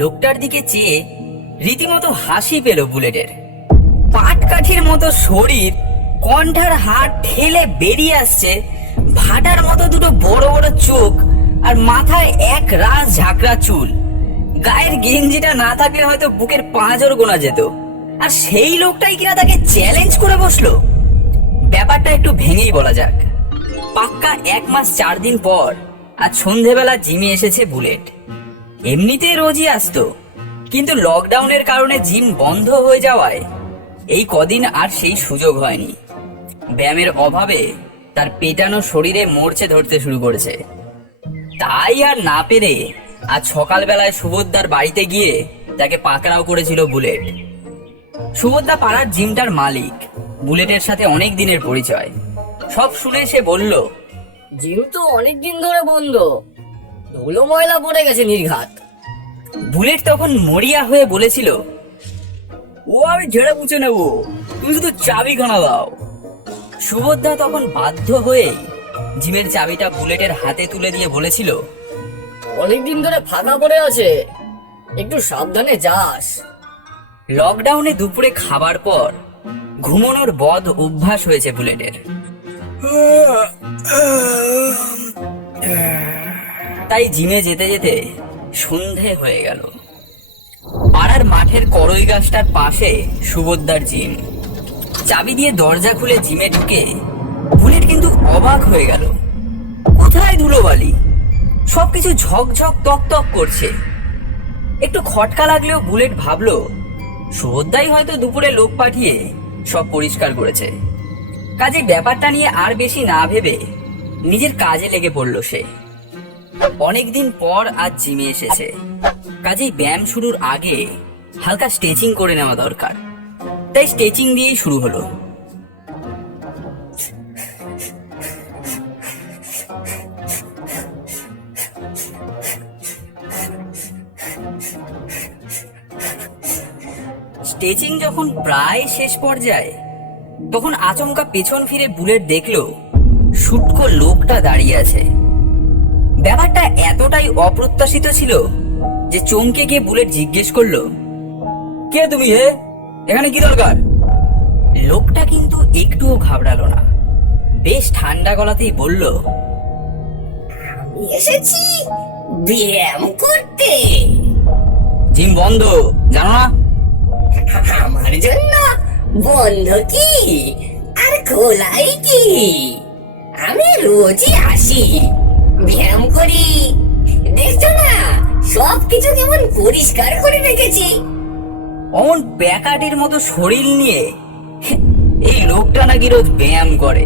লোকটার দিকে চেয়ে রীতিমতো হাসি পেল বুলেটের। পাটকাঠির মতো শরীর, কণ্ঠার হাড় ঠেলে বেরিয়ে আসছে, ভাটার মতো দুটো বড় বড় চোখ, আর মাথায় এক রাস ঝাঁকড়া চুল। গায়ের গেঞ্জিটা না থাকলে হয়তো বুকের পাঁজর গোনা যেত। আর সেই লোকটাই কিনা তাকে চ্যালেঞ্জ করে বসলো। ব্যাপারটা একটু ভেঙেই বলা যাক। পাক্কা 1 মাস 4 দিন পর আজ সন্ধেবেলা জিমে এসেছে বুলেট। এমনিতে রোজই আসতো, কিন্তু লকডাউনের কারণে জিম বন্ধ হয়ে যাওয়ায় এই কদিন আর সেই সুযোগ হয়নি। ব্যায়ামের অভাবে তার পেটানো শরীরে মরচে ধরতে শুরু করেছে। তাই আর না পেরে আজ সকালবেলায় সুবোধদার বাড়িতে গিয়ে তাকে পাকড়াও করেছিল বুলেট। সুবোধদা পাড়ার জিমটার মালিক, বুলেটের সাথে অনেক দিনের পরিচয়। সব শুনে সে বলল, জিম তো অনেকদিন ধরে বন্ধ, ধুলো ময়লা পড়ে গেছে নির্ঘাত। বুলেট তখন মরিয়া হয়ে বলেছিল, ও আমি ঝেড়ে মুছে নেবো, তুমি শুধু চাবিখানা দাও। সুবোধদা তখন বাধ্য হয়ে জিমের চাবিটা বুলেটের হাতে তুলে দিয়ে বলেছিল, অনেকদিন ধরে ফাঁকা পড়ে আছে, একটু সাবধানে যাস। লকডাউনে দুপুরে খাবার পর ঘুমানোর বদ অভ্যাস হয়েছে বুলেটের। তাই জিমে যেতে যেতে সন্ধে হয়ে গেল। পাড়ার মাঠের করই গাছটার পাশে সুবোধদার জিম। চাবি দিয়ে দরজা খুলে জিমে ঢুকে বুলেট কিন্তু অবাক হয়ে গেল। কোথায় ধুলোবালি, সবকিছু ঝকঝক তক তক করছে। একটু খটকা লাগলেও বুলেট ভাবলো সুবোধদাই হয়তো দুপুরে লোক পাঠিয়ে সব পরিষ্কার করেছে। কাজে ব্যাপারটা নিয়ে আর বেশি না ভেবে নিজের কাজে লেগে পড়লো সে। অনেকদিন পর আজ জিমে এসেছে, কাজেই ব্যায়াম শুরুর আগে হালকা স্ট্রেচিং করে নেওয়া দরকার। তাই স্ট্রেচিং দিয়েই শুরু হলো। স্ট্রেচিং যখন প্রায় শেষ পর্যায়ে, তখন আচমকা পেছন ফিরে বুলেট দেখলো শুটকো লোকটা দাঁড়িয়ে আছে। ব্যাপারটা এতটাই অপ্রত্যাশিত ছিল যে চমকে গিয়ে বুলেট জিজ্ঞেস করলো, কে তুমি হে, এখানে কি দরকার? লোকটা কিন্তু একটুও ঘাবড়ালো না, বেশ ঠান্ডা গলাতেই বলল, আমি এসেছি ব্যায়াম করতে। জিম বন্ধ, জানো না? আমার জন্য বন্ধ কি আর খোলাই কি? আমি রোজই আসি, ব্যায়াম করি, দেখছো না সবকিছু কেমন পরিষ্কার করে রেখেছি। অমন প্যাকাটির মতো শরীর নিয়ে এই লোকটা নাকি রোজ ব্যায়াম করে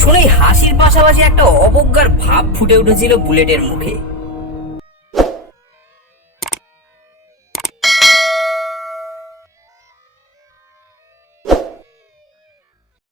শুনে হাসির পাশাপাশি একটা অবজ্ঞার ভাব ফুটে উঠেছিল বুলেটের মুখে।